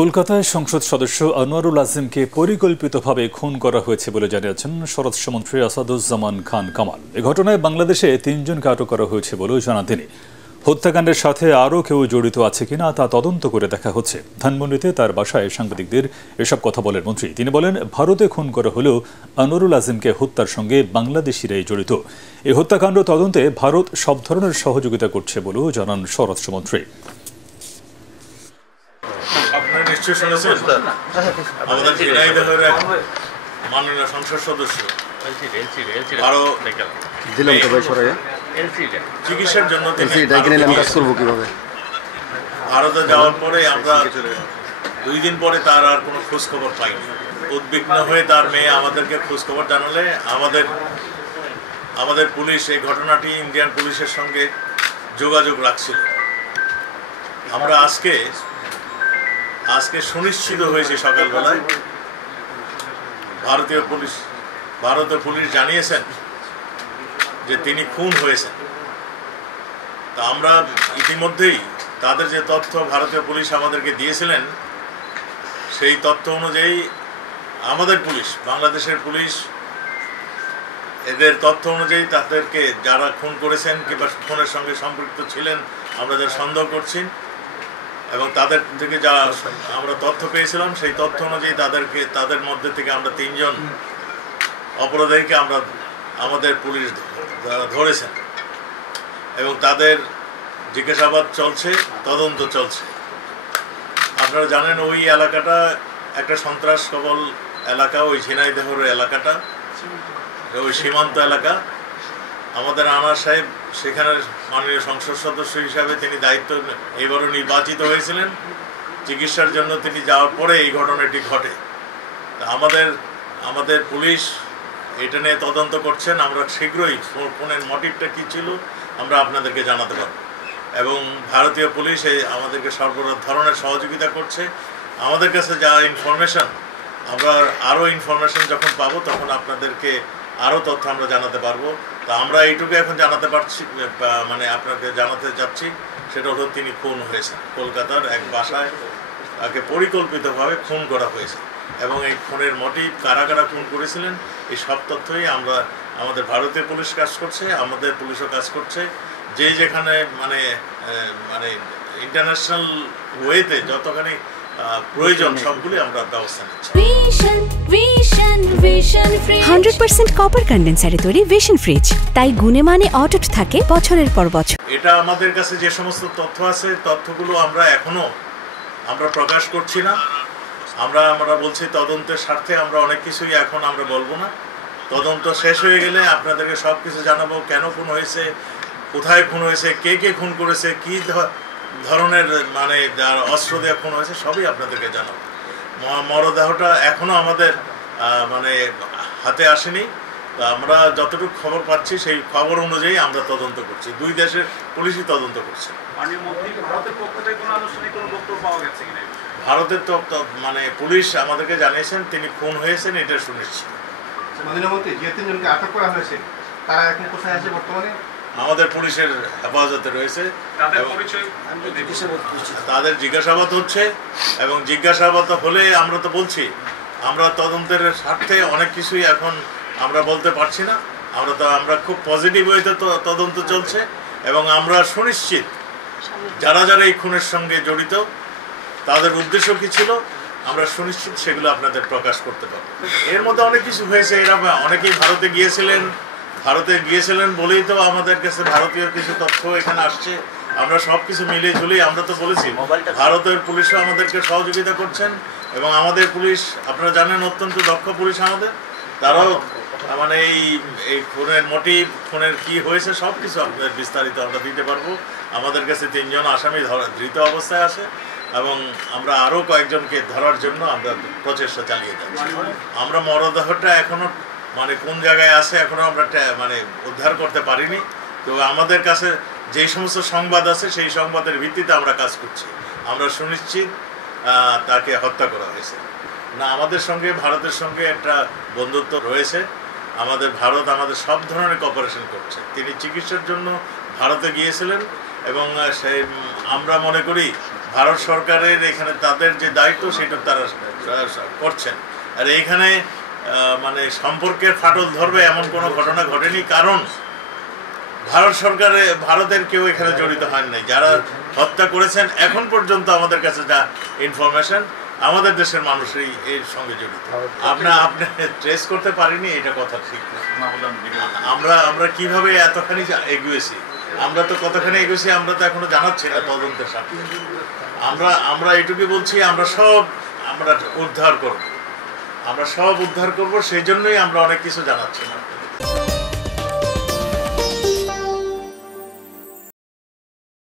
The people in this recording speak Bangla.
কলকাতায় সংসদ সদস্য আনোয়ারুল আজিমকে পরিকল্পিতভাবে খুন করা হয়েছে বলে জানিয়েছেন স্বরাষ্ট্রমন্ত্রী আসাদুজ্জামান খান কামাল। এ ঘটনায় বাংলাদেশে ৩ জনকে আটক করা হয়েছে বলেও জানান তিনি। হত্যাকাণ্ডের সাথে আরও কেউ জড়িত আছে কিনা তা তদন্ত করে দেখা হচ্ছে। ধানমন্ডিতে তার বাসায় সাংবাদিকদের এসব কথা বলেন মন্ত্রী। তিনি বলেন, ভারতে খুন করা হলেও আনোয়ারুল আজিমকে হত্যার সঙ্গে বাংলাদেশিরাই জড়িত। এই হত্যাকাণ্ড তদন্তে ভারত সব ধরনের সহযোগিতা করছে বলেও জানান স্বরাষ্ট্রমন্ত্রী। নিশ্চয় শুনেছেন আমাদের ঝিনাইদহের এক মাননীয় সংসদ সদস্য আরো চিকিৎসার জন্য ভারতে যাওয়ার পরে আমরা 2 দিন পরে তার আর কোনো খোঁজ খবর পাইনি। উদ্বিগ্ন হয়ে তার মেয়ে আমাদেরকে খোঁজ খবর জানালে আমাদের পুলিশ এই ঘটনাটি ইন্ডিয়ান পুলিশের সঙ্গে যোগাযোগ রাখছিল। আমরা আজকে সুনিশ্চিত হয়েছে সকালবেলায় ভারতীয় পুলিশ জানিয়েছেন যে তিনি খুন হয়েছেন। তা আমরা ইতিমধ্যেই তাদের যে তথ্য ভারতীয় পুলিশ আমাদেরকে দিয়েছিলেন সেই তথ্য অনুযায়ী আমাদের পুলিশ, বাংলাদেশের পুলিশ, এদের তথ্য অনুযায়ী তাদেরকে যারা খুন করেছেন কিংবা খুনের সঙ্গে সম্পৃক্ত ছিলেন আমরা যারা সন্দেহ করছি এবং তাদের থেকে যা আমরা তথ্য পেয়েছিলাম সেই তথ্য অনুযায়ী তাদের মধ্যে থেকে আমরা 3 জন অপরাধীকে আমাদের পুলিশ ধরেছেন এবং তাদের জিজ্ঞাসাবাদ চলছে, তদন্ত চলছে। আপনারা জানেন ওই এলাকাটা একটা সন্ত্রাস কবল এলাকা, ওই ঝিনাইদহের এলাকাটা ওই সীমান্ত এলাকা। আমাদের আনোয়ার সাহেব সেখানে মাননীয় সংসদ সদস্য হিসাবে তিনি দায়িত্ব এবারও নির্বাচিত হয়েছিলেন। চিকিৎসার জন্য তিনি যাওয়ার পরে এই ঘটনাটি ঘটে। আমাদের পুলিশ এটা নিয়ে তদন্ত করছেন। আমরা শীঘ্রই খুনের মোটিভটা কী ছিল আমরা আপনাদেরকে জানাতে পারব এবং ভারতীয় পুলিশ আমাদেরকে সর্ব ধরনের সহযোগিতা করছে। আমাদের কাছে যা ইনফরমেশন, আমরা আরও ইনফরমেশন যখন পাবো তখন আপনাদেরকে আরও তথ্য আমরা জানাতে পারবো। তা আমরা এইটুকু এখন জানাতে পারছি, মানে আপনাকে জানাতে চাচ্ছি, সেটা হলো তিনি খুন হয়েছেন। কলকাতার এক বাসায় তাকে পরিকল্পিতভাবে খুন করা হয়েছে এবং এই খুনের মোটিভ কারা কারা খুন করেছিলেন এই সব তথ্যই আমাদের ভারতীয় পুলিশ কাজ করছে, আমাদের পুলিশও কাজ করছে। যেখানে মানে ইন্টারন্যাশনাল ওয়েতে যতখানি প্রয়োজন সবগুলি আমরা ব্যবস্থা নিচ্ছি। 100% কপার কন্ডেন্সারে তৈরি ভিশন ফ্রিজ, তাই গুণে মানে অটুট থাকে বছরের পর বছর। এটা আমাদের কাছে যে সমস্ত তথ্য আছে তথ্যগুলো আমরা প্রকাশ করছি না। আমরা বলছি তদন্তের স্বার্থে আমরা অনেক কিছুই এখন আমরা বলবো না। তদন্ত শেষ হয়ে গেলে আপনাদেরকে সব কিছু জানাবো, কেন খুন হয়েছে, কোথায় খুন হয়েছে, কে খুন করেছে, কী ধরনের মানে অস্ত্র দিয়ে খুন হয়েছে, সবই আপনাদেরকে জানাবো। মরদেহটা এখনও আমাদের মানে হাতে আসেনি। আমরা যতটুকু খবর পাচ্ছি সেই খবর অনুযায়ী আমরা তদন্ত করছি। 2 দেশের পুলিশই তদন্ত করছে। ভারতের তো মানে পুলিশ আমাদেরকে জানিয়েছেন তিনি খুন হয়েছেন, এটা শুনেছি। আমাদের পুলিশের হেফাজতে রয়েছে, তাদের জিজ্ঞাসাবাদ হচ্ছে এবং জিজ্ঞাসাবাদ হলে আমরা তো বলছি আমরা তদন্তের স্বার্থে অনেক কিছুই এখন আমরা বলতে পারছি না। আমরা খুব পজিটিভ ওয়েতে তদন্ত চলছে এবং আমরা সুনিশ্চিত যারা এই খুনের সঙ্গে জড়িত তাদের উদ্দেশ্য কী ছিল আমরা সুনিশ্চিত সেগুলো আপনাদের প্রকাশ করতে পারবো। এর মধ্যে অনেক কিছু হয়েছে। এরা অনেকেই ভারতে গিয়েছিলেন বলেই তো আমাদের কাছে ভারতীয় কিছু তথ্য এখানে আসছে। আমরা সব কিছু মিলিয়ে ঝুলিয়ে আমরা তো বলেছি ভারতের পুলিশও আমাদেরকে সহযোগিতা করছেন এবং আমাদের পুলিশ আপনারা জানেন অত্যন্ত দক্ষ পুলিশ আমাদের। তারাও মানে এই খুনের মোটিভ, খুনের কি হয়েছে সব কিছু আপনাদের বিস্তারিত আমরা দিতে পারবো। আমাদের কাছে 3 জন আসামি ধৃত অবস্থায় আছে এবং আমরা আরও কয়েকজনকে ধরার জন্য আমরা প্রচেষ্টা চালিয়ে যাচ্ছি। আমরা মরদেহটা এখনও মানে কোন জায়গায় আছে এখনও আমরা মানে উদ্ধার করতে পারিনি। তো আমাদের কাছে যেই সমস্ত সংবাদ আছে সেই সংবাদের ভিত্তিতে আমরা কাজ করছি। আমরা সুনিশ্চিত তাকে হত্যা করা হয়েছে না। আমাদের সঙ্গে ভারতের সঙ্গে একটা বন্ধুত্ব রয়েছে। ভারত আমাদের সব ধরনের কোঅপারেশন করছে। তিনি চিকিৎসার জন্য ভারতে গিয়েছিলেন এবং আমরা মনে করি ভারত সরকারের এখানে তাদের যে দায়িত্ব সেটা তারা করছেন। আর এখানে মানে সম্পর্কের ফাটল ধরবে এমন কোনো ঘটনা ঘটেনি, কারণ ভারতের কেউ এখানে জড়িত হন নাই। যারা হত্যা করেছেন এখন পর্যন্ত আমাদের কাছে যা ইনফরমেশন, আমাদের দেশের মানুষই এর সঙ্গে জড়িত। আপনি ট্রেস করতে পারিনি, এটা কথা ঠিক না। আমরা কিভাবে এতখানি এগিয়েছি, আমরা তো কতখানি এগিয়েছি আমরা তো এখনো জানাচ্ছি না তদন্তের সাথে। আমরা এটুকুই বলছি, আমরা উদ্ধার করব, সেই জন্যই আমরা অনেক কিছু জানাচ্ছি না।